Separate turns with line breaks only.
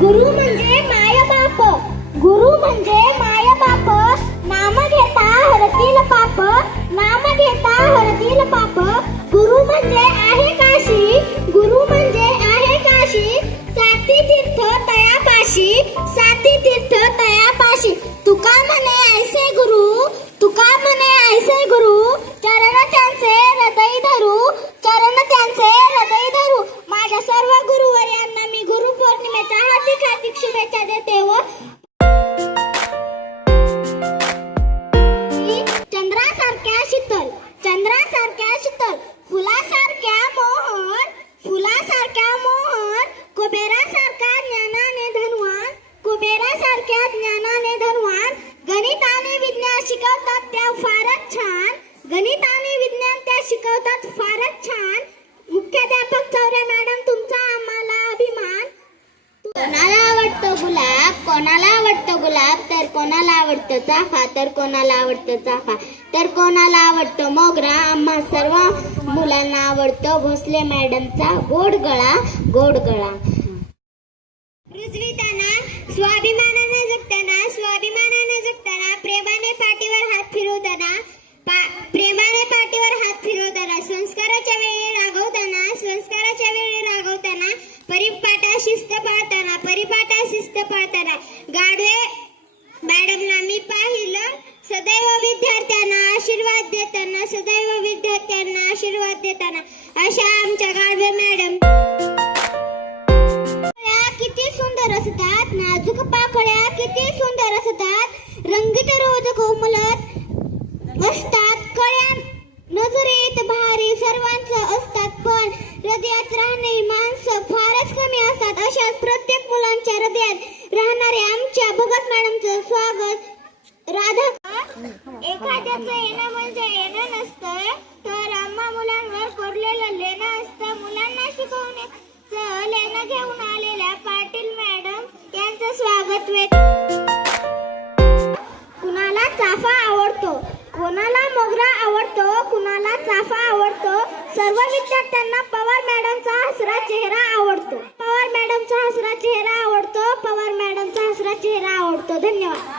गुरु म्हणजे माय बाप. गुरु म्हणजे माय बाप. नाम घेता हरतील पाप. नाम घेता हरतील पाप. गुरु म्हणजे आहे काशी. गुरु म्हणजे आहे काशी. साती तीर्थ तयापाशी साती तीर्थ हार्दिक शुभेच्छा देते व चंद्रासारख्या शीतल चंद्रासारख्या शीतल फुलासारख्या मोहर फुलासारख्या मोहर कुबेरासारख्या ज्ञानाने धनवान कुबेरासारख्या ज्ञानाने धनवान. गणित आणि विज्ञान शिकवतात त्या फारच छान. गणित आणि विज्ञान त्या शिकवतात फारच छान. कोणाला आवडतो गुलाब? कोणाला आवडतो गुलाब? तर कोणाला आवडतो चाफा? तर कोणाला आवडतो चाफा? तर कोणाला आवडतो मोगरा? आम्हा सर्व मुलांना आवडतो भोसले मॅडमचा गोड गळा गोड गळा रुजविताना पाळताना शिस्त पाळताना गाडवे मॅडमला मी पाहिलं. सदैव विद्यार्थ्यांना आशीर्वाद देताना सदैव विद्यार्थ्यांना आशीर्वाद देताना अशा आमच्या गाडवे मॅडम. किती सुंदर असतात. नाजूक पाकळ्या किती सुंदर असतात. रंगीत रोज कोमलत प्रत्येक हृदयात राहणारे आमच्या भगत मॅडमचं स्वागत. राधा एखाद्याचं येणं म्हणजे येणं नसतं तर आम्हा मुलांवर कोरलेलं लेणं असतं. मुलांना शिकवण्याचं लेणं घेऊन आलेल्या पाटील मॅडम यांचं स्वागत वेत कुणाला चाफा आवडतो? कोणाला मोगरा आवडतो कुणाला चाफा आवडतो सर्व विद्यार्थ्यांना पवार मॅडमचा हसरा चेहरा आवडतो. पवार मॅडमचा हसरा चेहरा आवडतो पवार मॅडमचा हसरा चेहरा आवडतो. धन्यवाद.